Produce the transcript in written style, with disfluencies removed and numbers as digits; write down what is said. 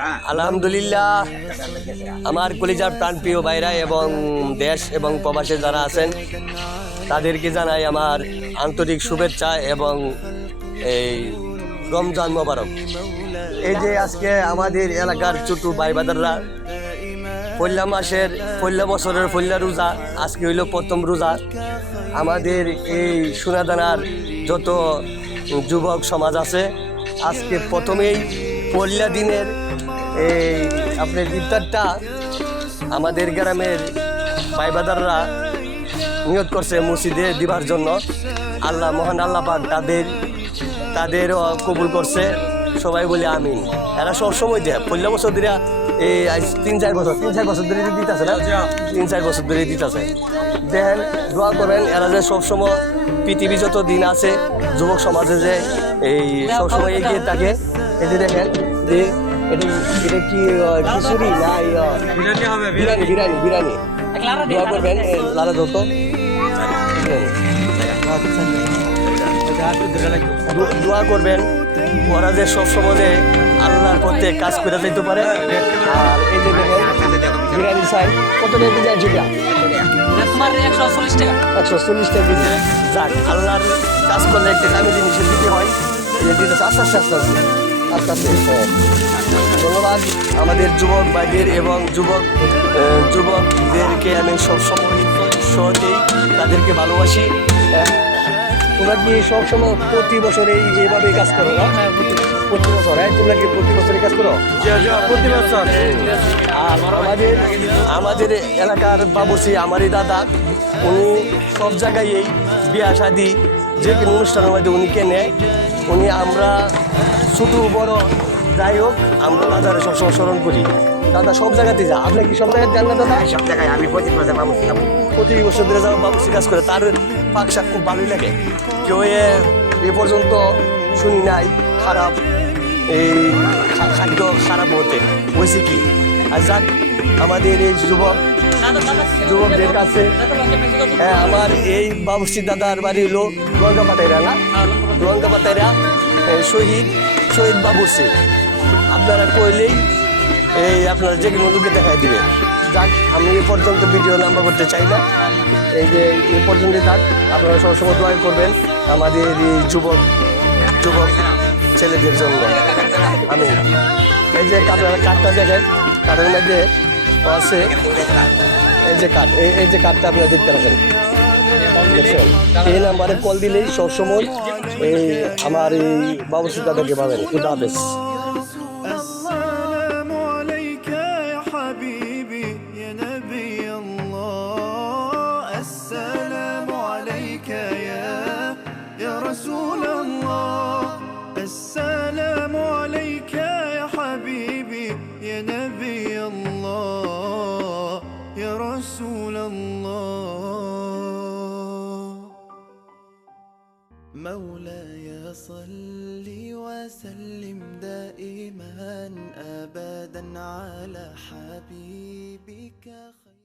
আলহামদুলিল্লাহ, আমার কলিজার প্রাণপ্রিয় ভাইরা এবং দেশ এবং প্রবাসে যারা আছেন তাদেরকে জানাই আমার আন্তরিক শুভেচ্ছা এবং এই রমজান মোবারক। এই যে আজকে আমাদের এলাকার ছোট ভাই বাদাররা পয়লা মাসের পয়লা বছরের পয়লা রোজা, আজকে হইল প্রথম রোজা। আমাদের এই সোনাদানার যত যুবক সমাজ আছে আজকে প্রথমেই পয়লা দিনের এই আপনার ইফতারটা আমাদের গ্রামের ভাইবাদাররা নিয়ত করছে মসজিদে দিবার জন্য। আল্লাহ মহান আল্লাহ পাক তাদেরও কবুল করছে, সবাই বলে আমিন। এরা সবসময় দেয় পয়লা বছর ধরে এই তিন চার বছর ধরে দিতেছে না, 3-4 বছর ধরে দিতেছে। দেখেন, দোয়া করেন এরা যে সবসময় পৃথিবী যত দিন আছে যুবক সমাজে যে এই সবসময় এগিয়ে থাকে। এই যে দেখেন যে এটা কি খিচুড়ি না বিরিয়ানি দোয়া করবেন লালা যত দোয়া করবেন ওরা যে সবসময় যে আল্লাহর পথে কাজ করে যেতে পারে। আর এই যে দেখেন বিরিয়ানি চাই কত টাকা কেজি আছে? 140 টাকা কেজি। যাক, আল্লাহর কাজ করলে একটা দামি জিনিসের দিতে হয়, দিতে আস্তে আস্তে ধন্যবাদ আমাদের যুবক ভাইদের এবং যুবকদেরকে আমি সবসময় সহজেই তাদেরকে ভালোবাসি। তোমরা কি সবসময় প্রতি বছর এইভাবে কাজ করো না? প্রতি বছর তোমরা কি প্রতি বছরই কাজ করো? প্রতি বছর। আর আমাদের এলাকার বাবুর্চি আমারই দাদা, উনি সব জায়গায় এই বিয়া শাদি যে কোনো অনুষ্ঠানের মধ্যে উনি কেনে। আমরা ছোটো বড় যাই হোক আমরা বাজারে সবসময় স্মরণ করি। দাদা সব জায়গাতেই যা। আপনি কি সব জায়গায় যান না দাদা? সব জায়গায় আমি প্রতি বছর ধরে যাবো বাবুর্চি কাজ করে, তার পাক শাক খুব ভালোই লাগে। কেউ এ পর্যন্ত শুনি নাই খারাপ এই খাদ্য খারাপ হয়েছে কি। আর যাক, আমাদের এই যুবকদের কাছে আমার এই বাবুর্চি দাদার বাড়ি হলো লঙ্কাপাতাইরা না, লঙ্কাপাতাইরা শহীদ বাবুর্চি। আপনারা কইলেই আপনারা যে কোনো লোকে দেখাই দিবে। যাক, আমি এ পর্যন্ত ভিডিও নাম্বার করতে চাই না। এই যে এ পর্যন্ত থাক, আপনারা সবসময় দোয়া করবেন আমাদের এই যুবক ছেলেদের জন্য। আমি এই যে আপনারা কার্ডটা দেখেন, কার্ডের মধ্যে আছে এই যে কার্ডটা আপনারা দেখতে পাচ্ছেন। এই নাম্বারে কল দিলেই সবসময় আমার এই বাবুর্চি দাদাকে পাবেন। খুদা হাফেজ। رسول الله السلام عليك يا حبيبي يا نبي الله يا رسول الله مولاي صل وسلم دائما أبدا على حبيبك خير